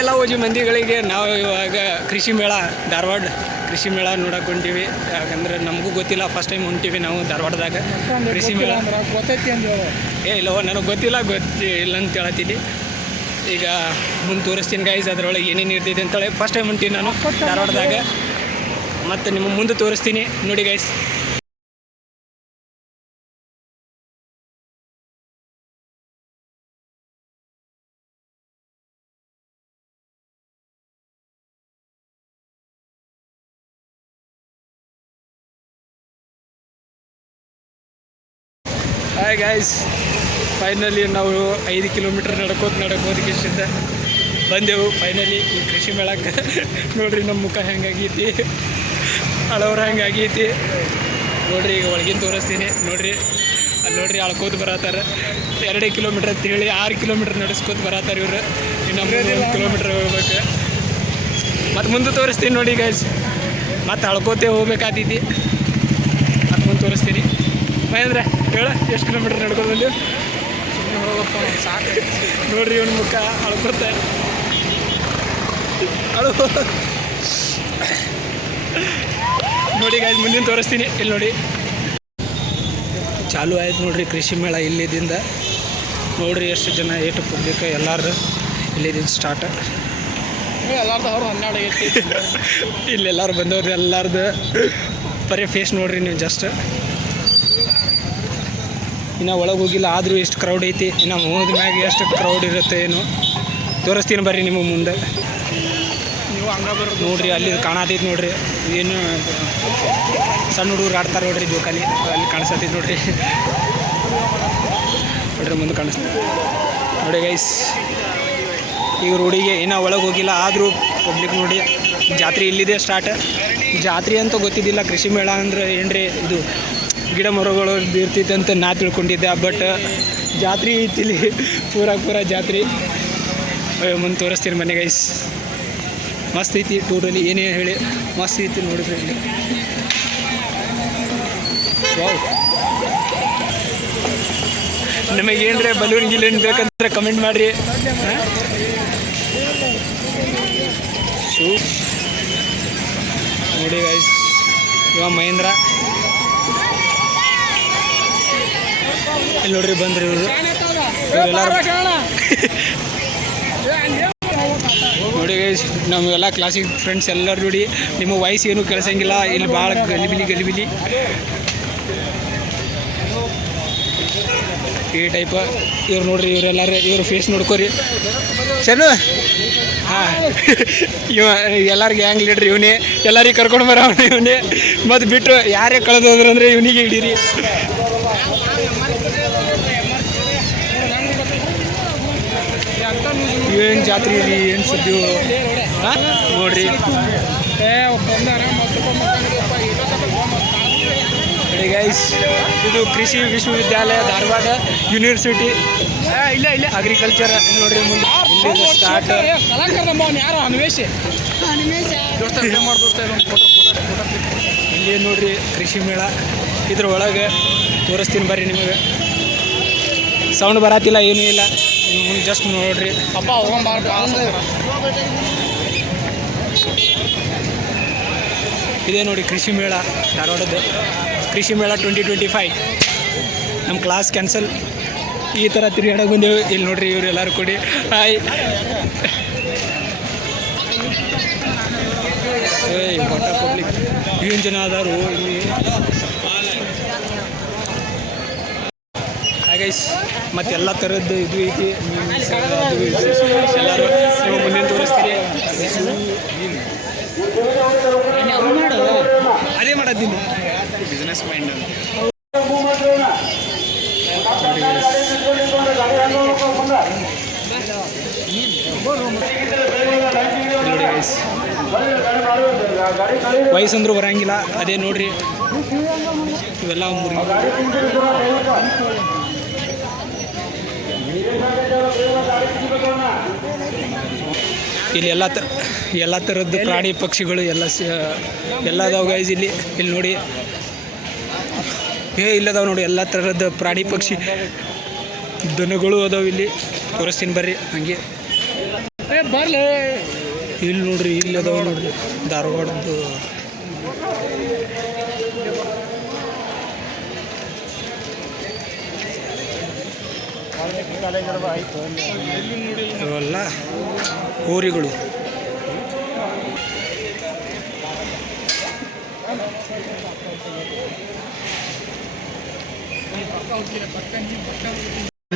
ಎಲ್ಲ ಓಜಿ ಮಂದಿಗಳಿಗೆ ನಾವು ಇವಾಗ ಕೃಷಿ ಮೇಳ ಧಾರವಾಡ ಕೃಷಿ ಮೇಳ ನೋಡಕ್ಕೆ ಹೊಂಟೀವಿ. ಯಾಕಂದ್ರೆ ನಮಗೂ ಗೊತ್ತಿಲ್ಲ, ಫಸ್ಟ್ ಟೈಮ್ ಹೊಂಟೀವಿ ನಾವು ಧಾರವಾಡದಾಗ ಕೃಷಿ ಮೇಳ. ಇಲ್ಲವೋ ನನಗೆ ಗೊತ್ತಿಲ್ಲ ಅಂತ ಹೇಳತ್ತೀನಿ. ಈಗ ಮುಂದೆ ತೋರಿಸ್ತೀನಿ ಗೈಸ್ ಅದರೊಳಗೆ ಏನೇನು ಇರ್ತೈತೆ ಅಂತೇಳಿ. ಫಸ್ಟ್ ಟೈಮ್ ಹೊಂಟೀನಿ ನಾನು ಧಾರವಾಡದಾಗ, ಮತ್ತು ನಿಮ್ಮ ಮುಂದೆ ತೋರಿಸ್ತೀನಿ ನೋಡಿ ಗೈಸ್. ಹಾಯ್ ಗೈಸ್, ಫೈನಲಿ ನಾವು 5 ಕಿಲೋಮೀಟ್ರ್ ನಡ್ಕೋದಕ್ಕಿಷ್ಟ ಬಂದೆವು ಫೈನಲಿ ಈ ಕೃಷಿ ಮೇಳಕ್ಕೆ. ನೋಡ್ರಿ ನಮ್ಮ ಮುಖ ಹೆಂಗಾಗೈತಿ, ಹಳವ್ರ ಹೆಂಗಾಗೈತಿ ನೋಡ್ರಿ. ಈಗ ಒಳಗಿನ ತೋರಿಸ್ತೀನಿ ನೋಡ್ರಿ. ಅಲ್ಲಿ ನೋಡ್ರಿ ಅಳ್ಕೋತ ಬರತ್ತಾರೆ. 2 ಕಿಲೋಮೀಟ್ರ್ ಅಂತೇಳಿ 6 ಕಿಲೋಮೀಟ್ರ್ ನಡೆಸ್ಕೋತ ಬರತ್ತಾರೆ ಇವರು. ಇನ್ನು 1 ಕಿಲೋಮೀಟ್ರ್ ಹೋಗ್ಬೇಕು. ಮತ್ತು ಮುಂದೆ ತೋರಿಸ್ತೀನಿ ನೋಡಿ ಗೈಸ್. ಮತ್ತು ಅಳ್ಕೋತೆ ಹೋಗ್ಬೇಕಾದೈತಿ. ಮತ್ತು ಮುಂದೆ ತೋರಿಸ್ತೀನಿ. ಮಹೇಂದ್ರ ಹೇಳ, ಎಷ್ಟು ಕಿಲೋಮೀಟ್ರ್ ನಡ್ಕೊಂಡು ಬಂದು ಹೋಗಪ್ಪ ಸಾಕು. ನೋಡ್ರಿ ಇವನ ಮುಖ ಅಳ್ಕೊತ ನೋಡಿ ಗಾಯ್ಸ್. ಮುಂದಿನ ತೋರಿಸ್ತೀನಿ. ಇಲ್ಲಿ ನೋಡಿ ಚಾಲು ಆಯ್ತು ನೋಡ್ರಿ ಕೃಷಿ ಮೇಳ ಇಲ್ಲಿದಿಂದ. ನೋಡ್ರಿ ಎಷ್ಟು ಜನ ಏಟು ಪಬ್ಲಿಕ್ ಎಲ್ಲಾರು ಇಲ್ಲಿದಿಂದ ಸ್ಟಾರ್ಟ್. ಎಲ್ಲಾರ್ದು ಅವ್ರು 12 ಆಗೈತಿ. ಇಲ್ಲೆಲ್ಲರೂ ಬಂದವ್ರಿ ಎಲ್ಲಾರ್ದು ಬರೀ ಫೇಸ್ ನೋಡ್ರಿ ನೀವು ಜಸ್ಟ್. ಇನ್ನು ಒಳಗೆ ಹೋಗಿಲ್ಲ, ಆದರೂ ಎಷ್ಟು ಕ್ರೌಡ್ ಐತಿ. ಇನ್ನು ಹೋದ ಮ್ಯಾಗ ಎಷ್ಟು ಕ್ರೌಡ್ ಇರುತ್ತೆ ಏನು ತೋರಿಸ್ತೀನಿ ಬರ್ರಿ ನಿಮಗೆ ಮುಂದೆ. ನೀವು ಹಂಗೆ ಬರೋದು ನೋಡ್ರಿ. ಅಲ್ಲಿ ಕಾಣತೈತಿ ನೋಡ್ರಿ, ಏನು ಸಣ್ಣ ಹುಡುಗರು ಆಡ್ತಾರೆ ನೋಡ್ರಿ ಜೋಕಾಲಿ. ಅಲ್ಲಿ ಕಾಣಿಸ್ತೈತಿ ನೋಡ್ರಿ. ನೋಡ್ರಿ ಮುಂದೆ ಕಾಣಿಸ್ತೈತಿ ನೋಡಿ ಗೈಸ್. ಈಗ ರೋಡಿಗೆ ಇನ್ನೂ ಒಳಗೆ ಹೋಗಿಲ್ಲ, ಆದರೂ ಪಬ್ಲಿಕ್ ನೋಡಿ. ಜಾತ್ರೆ ಇಲ್ಲಿದೆ ಸ್ಟಾರ್ಟ್. ಜಾತ್ರೆ ಅಂತ ಗೊತ್ತಿದ್ದಿಲ್ಲ. ಕೃಷಿ ಮೇಳ ಅಂದ್ರೆ ಏನ್ರಿ ಇದು ಗಿಡ ಮರಗಳು ಬೀರ್ತೈತೆ ಅಂತ ನಾ ತಿಳ್ಕೊಂಡಿದ್ದೆ. ಬಟ್ ಜಾತ್ರೆ ಐತಿಲ್ಲಿ, ಪೂರ ಜಾತ್ರೆ. ಮುಂದೆ ತೋರಿಸ್ತೀನಿ ಮನೆ ಗೈಸ್. ಮಸ್ತ್ ಐತಿ ಟೂರಲ್ಲಿ, ಏನೇ ಹೇಳಿ ಮಸ್ತ್ ಐತಿ ನೋಡಿದ್ರಿ ಇಲ್ಲಿ. ವಾವ್, ನಮಗೇನ್ರೆ ಬಲೂನ್ ಗಿಲೂನ್ ಬೇಕಂದ್ರೆ ಕಮೆಂಟ್ ಮಾಡಿರಿ. ಶೂ ನೋಡಿ ಗೈಸ್. ಇವ ಮಹೇಂದ್ರ ಇಲ್ಲಿ ನೋಡ್ರಿ ಬಂದ್ರಿ ಇವರು. ನೋಡಿ ಗೈಸ್, ನಮಗೆಲ್ಲ ಕ್ಲಾಸಿಕ್ ಫ್ರೆಂಡ್ಸ್ ಎಲ್ಲರೂ ನೋಡಿ. ನಿಮ್ಮ ವಾಯ್ಸ್ ಏನೂ ಕೇಳಿಸಂಗಿಲ್ಲ ಇಲ್ಲಿ, ಭಾಳ ಗಲಿಬಿಲಿ ಈ ಟೈಪ್. ಇವ್ರು ನೋಡ್ರಿ, ಇವರೆಲ್ಲರೂ ಇವ್ರ ಫೇಸ್ ನೋಡ್ಕೋರಿ. ಚಲೋ ಹಾಂ, ಇವ ಎಲ್ಲರಿಗೆ ಹ್ಯಾಂಗ್ ಲೀಡ್ರಿ ಇವನೇ. ಎಲ್ಲರಿಗೆ ಕರ್ಕೊಂಡು ಬರೋಣ ಇವನೇ. ಮತ್ತು ಬಿಟ್ಟು ಯಾರೇ ಕಳೆದೋದ್ರು ಅಂದರೆ ಇವನಿಗೆ ಹಿಡೀರಿ. ಏನು ಜಾತ್ರೆ ರೀ, ಏನು ಸುದ್ದಿ ನೋಡ್ರಿ. ಗೈಸ್, ಇದು ಕೃಷಿ ವಿಶ್ವವಿದ್ಯಾಲಯ ಧಾರವಾಡ ಯೂನಿವರ್ಸಿಟಿ. ಇಲ್ಲ ಅಗ್ರಿಕಲ್ಚರ್ ನೋಡ್ರಿ. ಮುಂದೆ ಇಲ್ಲಿ ಸ್ಟಾರ್ಟ್. ಇಲ್ಲಿ ನೋಡ್ರಿ ಕೃಷಿ ಮೇಳ. ಇದ್ರ ಒಳಗೆ ತೋರಿಸ್ತೀನಿ ಬರ್ರಿ ನಿಮಗೆ. ಸೌಂಡ್ ಬರತ್ತಿಲ್ಲ, ಏನೂ ಇಲ್ಲ. ಜಸ್ಟ್ ನೋಡ್ರಿ. ಅಪ್ಪ ಇದೇ ನೋಡಿ ಕೃಷಿ ಮೇಳ ಧಾರವಾಡದ್ದು. ಕೃಷಿ ಮೇಳ 2025. ನಮ್ಮ ಕ್ಲಾಸ್ ಕ್ಯಾನ್ಸಲ್. ಈ ಥರ ತಿರುಗಾಡಕ್ಕೆ ಬಂದೇವು. ಇಲ್ಲಿ ನೋಡ್ರಿ ಇವ್ರು ಎಲ್ಲರೂ ಕೂಡಿ ಹಾಯ್. ಬಟ್ಟ ಪಬ್ಲಿಕ್ ಏನು ಜನ ಅದಾರು ಇಲ್ಲಿ. ಗೈಸ್, ಮತ್ತು ಎಲ್ಲ ಥರದ್ದು ಇದು ಐತಿ. ಅದು ಇದು ಎಲ್ಲರೂ ನೀವು ಮುಂದಿನ ತೋರಿಸ್ತೀರಿ. ಅದೇ ಮಾಡೋದಿಲ್ಲ, ಬಿಸ್ನೆಸ್ ಮೈಂಡ್ ಅಂತ. ನೋಡಿ ಗೈಸ್, ವಯಸ್ಸಂದ್ರೂ ಬರಂಗಿಲ್ಲ. ಅದೇ ನೋಡ್ರಿ ಇವೆಲ್ಲ ಮುರುಗಿ. ಇಲ್ಲಿ ಎಲ್ಲ ಥರದ್ದು ಪ್ರಾಣಿ ಪಕ್ಷಿಗಳು ಎಲ್ಲ ಅದಾವ ಗೈಸ್ ಇಲ್ಲಿ ನೋಡಿ. ಇಲ್ಲದಾವ ನೋಡಿ ಎಲ್ಲ ಥರದ್ದು ಪ್ರಾಣಿ ಪಕ್ಷಿ ದನಗಳು ಅದಾವ ಇಲ್ಲಿ. ತೋರಿಸ್ತೀನಿ ಬರ್ರಿ ಹಂಗೆ. ಬರ್ಲ ಇಲ್ಲಿ ನೋಡ್ರಿ, ಇಲ್ಲಿ ಅದಾವ ನೋಡ್ರಿ ಧಾರವಾಡದ್ದು. ಇವೆಲ್ಲ ಹೋರಿಗಳು.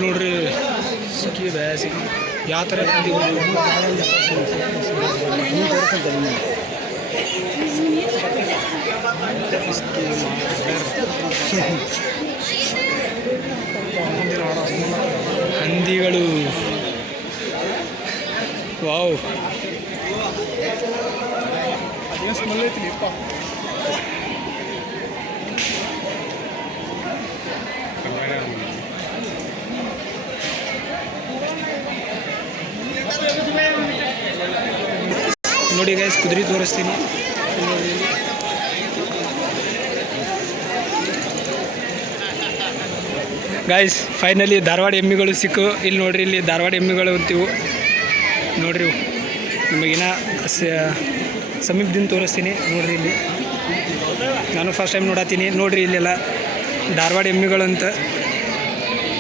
ನೋಡ್ರಿ ಸಿಕ್ಕಿ ಸಿಕ್ಕಿ ಯಾವ ಥರ ಹಂದಿಗಳು. ವಾವ್, ಅದೇನು ಸ್ಮೆಲ್ ಐತಿ ಅಪ್ಪ. ನೋಡಿ ಗೈಸ್, ಕುದುರೆ ತೋರಿಸ್ತೀನಿ. ಗೈಸ್ ಫೈನಲಿ ಧಾರವಾಡ ಎಮ್ಮೆಗಳು ಸಿಕ್ಕು. ಇಲ್ಲಿ ನೋಡ್ರಿ, ಇಲ್ಲಿ ಧಾರವಾಡ ಎಮ್ಮೆಗಳು ಅಂತೀವು ನೋಡ್ರಿ. ನಿಮಗಿನ ಸಮೀಪದಿಂದ ತೋರಿಸ್ತೀನಿ ನೋಡ್ರಿ. ಇಲ್ಲಿ ನಾನು ಫಸ್ಟ್ ಟೈಮ್ ನೋಡತ್ತೀನಿ ನೋಡ್ರಿ. ಇಲ್ಲೆಲ್ಲ ಧಾರವಾಡ ಎಮ್ಮೆಗಳು ಅಂತ,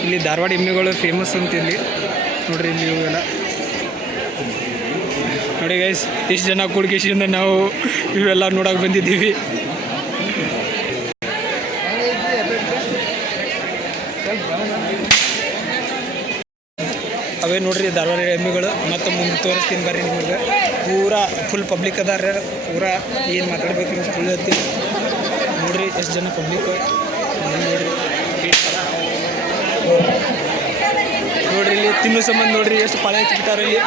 ಇಲ್ಲಿ ಧಾರವಾಡ ಎಮ್ಮೆಗಳು ಫೇಮಸ್ ಅಂತ ಇಲ್ಲಿ ನೋಡ್ರಿ. ಇಲ್ಲಿ ಇವೆಲ್ಲ ನೋಡಿ ಗೈಸ್, ಇಷ್ಟು ಜನ ಕೂಡ್ಕೇಶಿಯಿಂದ ನಾವು ಇವೆಲ್ಲ ನೋಡಕ್ಕೆ ಬಂದಿದ್ದೀವಿ. ಅವೇ ನೋಡ್ರಿ ಧಾರವಾಡ ಎಮ್ಮೆಗಳು. ಮತ್ತು ಮುಂದೆ ತೋರಿಸ್ತೀನಿ ಬರ್ರಿ ನಿಮಗೆ. ಪೂರಾ ಫುಲ್ ಪಬ್ಲಿಕ್ ಅದಾರ. ಪೂರಾ ಏನು ಮಾತಾಡ್ಬೇಕು ಅಂತ ತಿಳಿಯತ್ತೀನಿ ನೋಡ್ರಿ. ಎಷ್ಟು ಜನ ಪಬ್ಲಿಕ್ ನೋಡ್ರಿ. ನೋಡ್ರಿ ಇಲ್ಲಿ ತಿನ್ನೋ ಸಂಬಂಧ ನೋಡ್ರಿ ಎಷ್ಟು ಪಾಳೆ ಹಚ್ಬಿಟ್ಟಾರ. ಇಲ್ಲಿ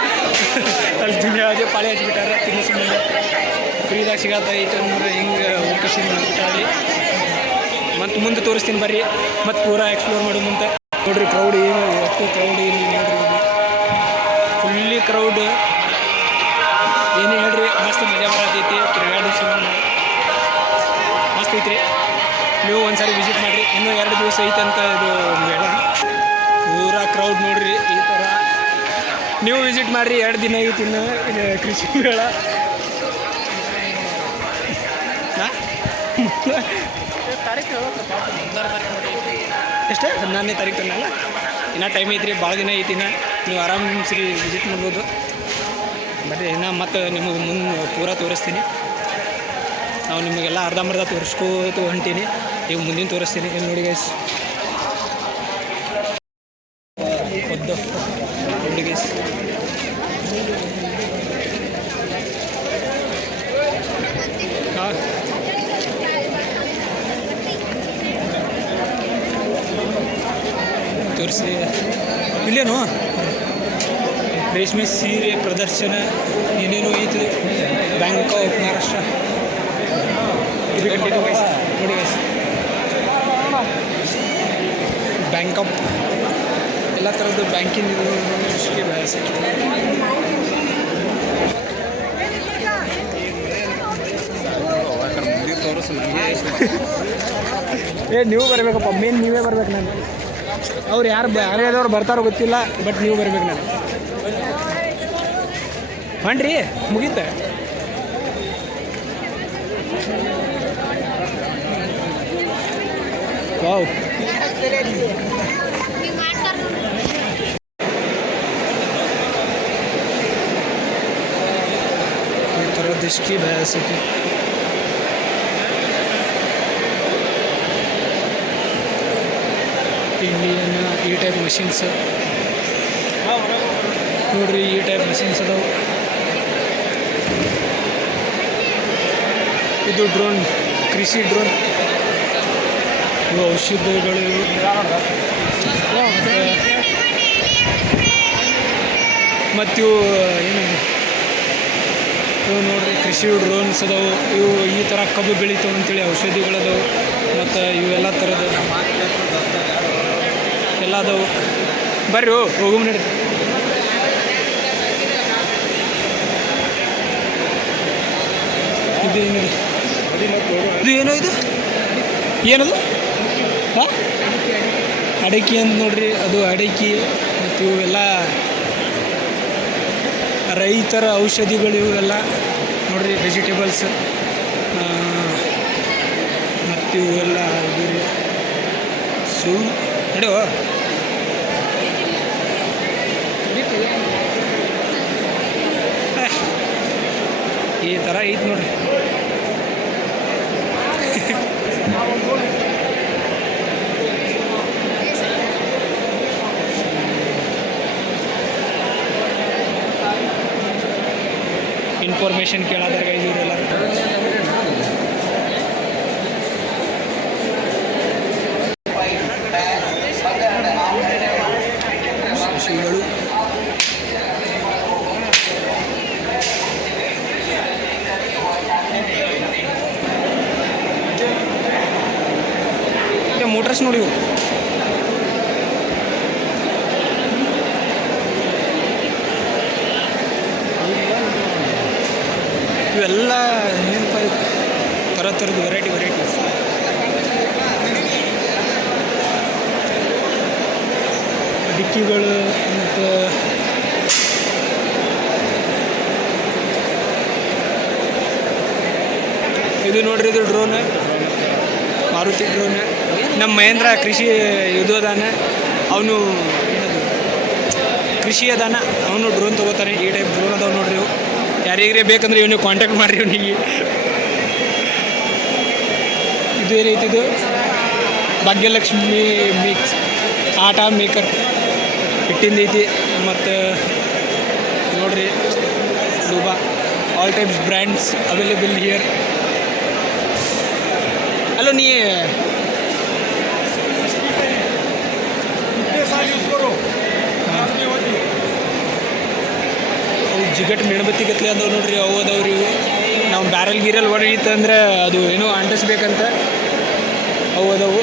ಅಲ್ಲಿ ದುನಿಯಾಗೆ ಪಾಳೆ ಹಚ್ಬಿಟ್ಟಾರ ತಿನ್ನೋ ಸಂಬಂಧ. ಫ್ರೀದಾಗ ಸಿಗತ್ತೈತೆ ಅಂದ್ರೆ ಹಿಂಗೆ ಲೊಕೇಶನ್ ಮಾಡ್ಬಿಟ್ಟಾರಲ್ಲಿ. ಮತ್ತು ಮುಂದೆ ತೋರಿಸ್ತೀನಿ ಬರ್ರಿ. ಮತ್ತು ಪೂರಾ ಎಕ್ಸ್ಪ್ಲೋರ್ ಮಾಡೋ ಮುಂದೆ ನೋಡ್ರಿ. ಕ್ರೌಡ್ ಏನು ಎಷ್ಟು ಕ್ರೌಡ್ ಇಲ್ಲಿ ನೋಡ್ರಿ. ಫುಲ್ಲಿ ಕ್ರೌಡ್ ಏನೇ ಹೇಳ್ರಿ, ಮಸ್ತ್ ಮಜಾ ಬರತೈತಿ. ತಿರುಗಾಡಿ ಸಂಬಂಧ ಮಸ್ತ್ ಐತ್ರಿ. ನೀವು ಒಂದ್ಸಾರಿ ವಿಸಿಟ್ ಮಾಡಿರಿ. ಇನ್ನೂ 2 ದಿವಸ ಐತೆ ಅಂತ ಇದು ಮೇಳ. ಪೂರಾ ಕ್ರೌಡ್ ನೋಡ್ರಿ ಈ ಥರ. ನೀವು ವಿಸಿಟ್ ಮಾಡಿರಿ. 2 ದಿನ ಐತಿ ಇನ್ನು ಇದು ಕೃಷಿ ಮೇಳ. ಎಷ್ಟು 14ನೇ ತಾರೀಕು ತನಲ್ಲ ಇನ್ನೂ ಟೈಮ್ ಐತ್ರಿ. ಭಾಳ ದಿನ ಐತಿ. ನೀವು ಆರಾಮ್ಸರಿ ವಿಸಿಟ್ ಮಾಡ್ಬೋದು. ಬರೀ ಇನ್ನೂ ಮತ್ತು ನಿಮಗೆ ಮುಂದೆ ಪೂರಾ ತೋರಿಸ್ತೀನಿ. ನಾವು ನಿಮಗೆಲ್ಲ ಅರ್ಧಂಬರ್ಧ ತೋರಿಸ್ಕೋತು ಹೊಂಟೀನಿ. ಈಗ ಮುಂದಿನ ತೋರಿಸ್ತೀನಿ. ಇಲ್ಲಿ ನೋಡಿ ಗೈಸ್, ನೋಡಿ ಗೈಸ್. ಹಾಂ, ತೋರಿಸಿ. ಇಲ್ಲೇನು ರೇಷ್ಮೆ ಸೀರೆ ಪ್ರದರ್ಶನ ಏನೇನು ಐತಿ. Bank of Maharashtra. ಇದು ಕಂಟಿನ್ಯೂ ಗೈಸ್. ನೋಡಿ ಗೈಸ್, ಬ್ಯಾಂಕ್ ಆಫ್ ಎಲ್ಲ ಥರದ್ದು ಬ್ಯಾಂಕಿಂಗ್ ದೃಷ್ಟಿಗೆ ತೋರಿಸು ನನಗೆ. ನೀವು ಬರಬೇಕಪ್ಪ, ಮೇನ್ ನೀವೇ ಬರ್ಬೇಕು. ನಾನು ಅವ್ರು ಯಾರ್ಯಾದವ್ರು ಬರ್ತಾರೋ ಗೊತ್ತಿಲ್ಲ, ಬಟ್ ನೀವು ಬರ್ಬೇಕು. ನಾನು ಹೊಂಡ್ರಿ ಮುಗೀತ. ವಾವ್, ಈ ಥರದ್ದು ಇಷ್ಟು ಬಯಸಿತ್ತು. ಇಂಡಿಯನ್ ಈ ಟೈಪ್ ಮಷಿನ್ಸ್ ನೋಡ್ರಿ. ಈ ಟೈಪ್ ಮಷಿನ್ಸ್ ಅದಾವೆ. ಇದು ಡ್ರೋನ್, ಕೃಷಿ ಡ್ರೋನ್. ಇವು ಔಷಧಿಗಳು. ಮತ್ತು ಇವು ಏನು ಇವು ನೋಡ್ರಿ ಕೃಷಿ ಡ್ರೋನ್ಸ್ ಅದಾವೆ. ಇವು ಈ ಥರ ಕಬ್ಬು ಬೆಳೀತಾವೆ ಅಂತೇಳಿ ಔಷಧಿಗಳದಾವೆ. ಮತ್ತು ಇವೆಲ್ಲ ಥರದ ಎಲ್ಲ ಅದಾವೆ. ಬರ್ರಿ ಹೋಗು ನಡಿ. ಇದು ಏನಿದೆ? ಇದು ಏನೋ ಇದು ಏನದು? ಹಾಂ, ಅಡಿಕೆ ಅಂತ ನೋಡ್ರಿ. ಅದು ಅಡಿಕೆ. ಮತ್ತು ಇವೆಲ್ಲ ರೈತರ ಔಷಧಿಗಳು ಇವೆಲ್ಲ ನೋಡ್ರಿ, ವೆಜಿಟೇಬಲ್ಸ್ ಮತ್ತು ಇವೆಲ್ಲ ಇದು ರೀ. ನಡೆಯೋ ಈ ಥರ ಐತೆ ನೋಡ್ರಿ. ಇನ್ಫಾರ್ಮೇಷನ್ ಕೇಳೋದ್ರಾಗ ಇವರೆಲ್ಲ ಸಸಿಗಳು. ಮೋಟರ್ಸ್ ನೋಡಿ, ಇವೆಲ್ಲ ಏನಪ್ಪ ಥರದ್ದು ವೆರೈಟೀಸ್. ಡಿಕ್ಕಿಗಳು ಮತ್ತು ಇದು ನೋಡ್ರಿ, ಇದು ಡ್ರೋನ್, ಮಾರುತಿ ಡ್ರೋನ್. ನಮ್ಮ ಮಹೇಂದ್ರ ಕೃಷಿ ಇದು ಅದಾನ, ಅವನು ಏನದು ಕೃಷಿ ಅದಾನ, ಅವನು ಡ್ರೋನ್ ತೊಗೋತಾನೆ. ಈ ಟೈಪ್ ಡ್ರೋನ್ ಅದಾವೆ ನೋಡ್ರಿ. ಇವು ಯಾರಿಗೇ ಬೇಕಂದ್ರೆ ಇವನಿಗೆ ಕಾಂಟ್ಯಾಕ್ಟ್ ಮಾಡಿರಿ ಇವನಿಗೆ. ಇದು ಏನೈತಿ, ಇದು ಭಾಗ್ಯಲಕ್ಷ್ಮಿ ಮಿಕ್ಸ್ ಆಟ ಮೇಕರ್ ಹಿಟ್ಟಿಂದೈತಿ. ಮತ್ತು ನೋಡ್ರಿ, ಲೂಬಾ, all types brands available here. Hello, ನೀ ಜಿಗಟ್ ಮೇಣಬತ್ತಿ ಗತ್ಲೆ ಅದಾವೆ ನೋಡ್ರಿ, ಅವು ಅದಾವ್ರಿ. ಇವು ನಾವು ಬ್ಯಾರಲ್ ಗೀರಲ್ ಹೊಡೀತಂದ್ರೆ ಅದು ಏನೋ ಅಂಟಿಸ್ಬೇಕಂತ ಅವು ಅದಾವು.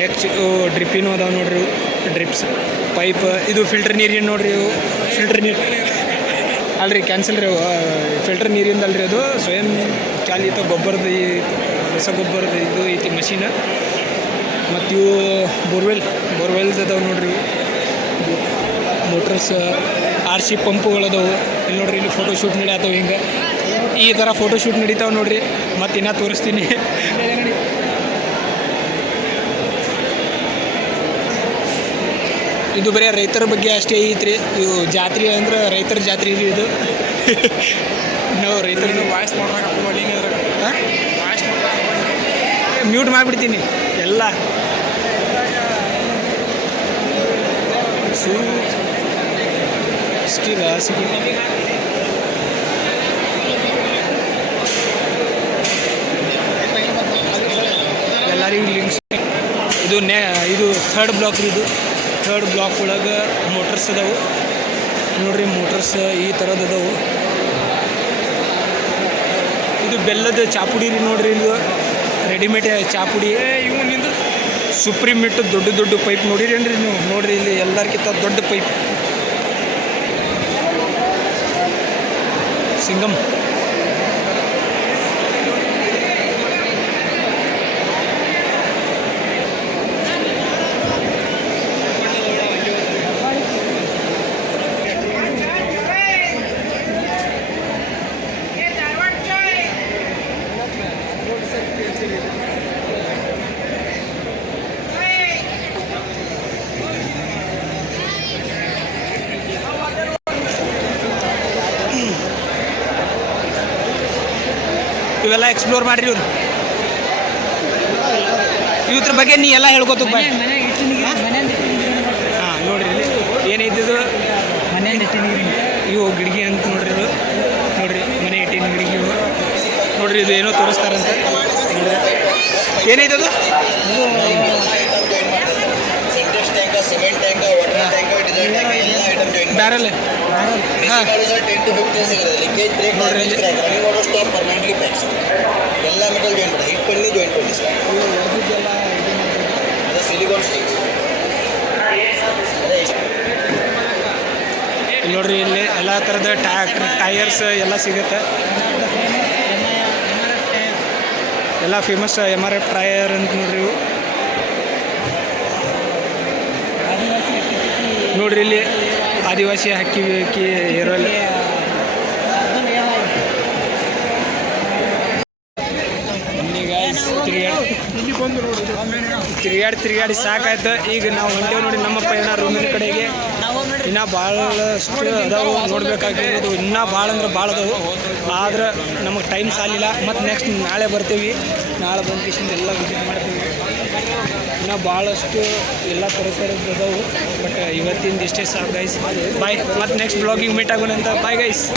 ನೆಕ್ಸ್ಟ್ ಡ್ರಿಪ್ಪಿನೂ ಅದಾವೆ ನೋಡ್ರಿ, ಡ್ರಿಪ್ಸ್ ಪೈಪ್. ಇದು ಫಿಲ್ಟರ್ ನೀರಿನ ನೋಡ್ರಿ, ಇವು ಫಿಲ್ಟರ್ ನೀರು ಅಲ್ರಿ, ಕ್ಯಾನ್ಸಲ್ ರೀ. ಫಿಲ್ಟರ್ ನೀರಿಂದ ಅಲ್ರಿ, ಅದು ಸ್ವಯಂ ಚಾಲಿತ ಗೊಬ್ಬರದ ರಸಗೊಬ್ಬರದ ಇದು ಐತಿ ಮಷೀನ್. ಮತ್ತು ಇವು ಬೋರ್ವೆಲ್ಸ್ ಅದಾವೆ ನೋಡ್ರಿ. ಇವು ಮೋಟರ್ಸ್, RC ಪಂಪುಗಳದಾವು. ಇಲ್ಲಿ ನೋಡ್ರಿ, ಇಲ್ಲಿ ಫೋಟೋಶೂಟ್ ನಡಿಯತ್ತವೆ. ಹಿಂಗೆ ಈ ಥರ ಫೋಟೋಶೂಟ್ ನಡೀತಾವೆ ನೋಡ್ರಿ. ಮತ್ತು ಇನ್ನೂ ತೋರಿಸ್ತೀನಿ. ಇದು ಬರೀ ರೈತರ ಬಗ್ಗೆ ಅಷ್ಟೇ ಐತ್ರಿ. ಇವು ಜಾತ್ರೆ ಅಂದ್ರೆ ರೈತರ ಜಾತ್ರೆ ರೀ ಇದು. ನಾವು ರೈತರಿಗೆ ವಾಯ್ಸ್ ಮ್ಯೂಟ್ ಮಾಡಿಬಿಡ್ತೀನಿ ಎಲ್ಲ. ಎಲ್ಲರಿಗೂ ಲಿಂಕ್ಸ್. ಇದು ಥರ್ಡ್ ಬ್ಲಾಕ್. ಇದು ಥರ್ಡ್ ಬ್ಲಾಕ್ ಒಳಗೆ ಮೋಟರ್ಸ್ ಅದಾವು ನೋಡ್ರಿ. ಮೋಟರ್ಸ್ ಈ ಥರದ್ದು ಅದಾವು. ಇದು ಬೆಲ್ಲದ ಚಾಪುಡಿ ರೀ ನೋಡ್ರಿ. ಇದು ರೆಡಿಮೇಡ್ ಚಾಪುಡಿ. ಇವನಿಂದ ಸುಪ್ರೀಮ್ ಇಟ್ಟು ದೊಡ್ಡ ಪೈಪ್ ನೋಡಿರೇನ್ರಿ ನೀವು? ನೋಡ್ರಿ, ಇಲ್ಲಿ ಎಲ್ಲರಿಗಿಂತ ದೊಡ್ಡ ಪೈಪ್ ಸಿಂಗಮ್. ಇವೆಲ್ಲ ಎಕ್ಸ್ಪ್ಲೋರ್ ಮಾಡಿರಿ. ಇವ್ರ ಬಗ್ಗೆ ನೀ ಎಲ್ಲ ಹೇಳ್ಕೊತ ಬಾ. ಹಾಂ ನೋಡ್ರಿ, ಇಲ್ಲಿ ಏನೈತಿದು ಇವು ಗಿಡಗಿ ಅಂತ ನೋಡ್ರಿ. ಇದು ನೋಡ್ರಿ, ಮನೆ ಇಟ್ಟಿನ ಗಿಡಗಿ ಇವು ನೋಡ್ರಿ. ಇದು ಏನೋ ತೋರಿಸ್ತಾರಂತೆ ನೋಡ್ರಿ. ಏನೈತದು? ಬ್ಯಾರಲ್. ಹಾಂ ನೋಡ್ರಿ, ಎಲ್ಲ ಮೆಟಲ್ ಜಾಯಿನ್ ಮಾಡಿ, ಹಿಟ್ ಪಲ್ಲಿ ಜಾಯಿನ್ ಮಾಡಿ ಸರ್. ಅದು ಸಿಲಿಕಾನ್ ಸ್ಟಿಕ್ಸ್. ನೋಡ್ರಿ, ಇಲ್ಲಿ ಎಲ್ಲ ಥರದ ಟೈರ್ಸ್ ಎಲ್ಲ ಸಿಗುತ್ತೆ. ಎಲ್ಲ ಫೇಮಸ್ MRF ಟೈರ್ ಅಂತ ನೋಡ್ರಿ. ಇವು ನೋಡ್ರಿ, ಇಲ್ಲಿ ಆದಿವಾಸಿ ಹಕ್ಕಿ ಇರೋಲ್ಲ. ತಿರುಗಾಡಿ ಸಾಕಾಯ್ತು. ಈಗ ನಾವು ಹೊಂಟೇವೆ ನೋಡಿ ನಮ್ಮ ಪಯಣ ರೂಮಿನ ಕಡೆಗೆ. ಇನ್ನೂ ಭಾಳಷ್ಟು ಅದಾವು ನೋಡಬೇಕಾಗಿರೋದು, ಇನ್ನೂ ಭಾಳ ಅಂದ್ರೆ ಭಾಳ ಅದಾವು. ಆದ್ರೆ ನಮಗೆ ಟೈಮ್ ಸಾಲಿಲ್ಲ. ಮತ್ತು ನೆಕ್ಸ್ಟ್ ನಾಳೆ ಬರ್ತೀವಿ. ನಾಳೆ ಬಂದ ಕಿಶನ್ ಎಲ್ಲ ವಿಸಿಟ್ ಮಾಡ್ತೀವಿ. ಇನ್ನೂ ಭಾಳಷ್ಟು ಎಲ್ಲ ಥರದ್ದು ಅದಾವು. ಬಟ್ ಇವತ್ತಿಂದ ಇಷ್ಟೇ ಸಾಕು ಗೈಸ್. ಬಾಯ್. ಮತ್ತು ನೆಕ್ಸ್ಟ್ ಬ್ಲಾಗಿಂಗ್ ಮೀಟ್ ಆಗೋಣ ಅಂತ. Bye guys.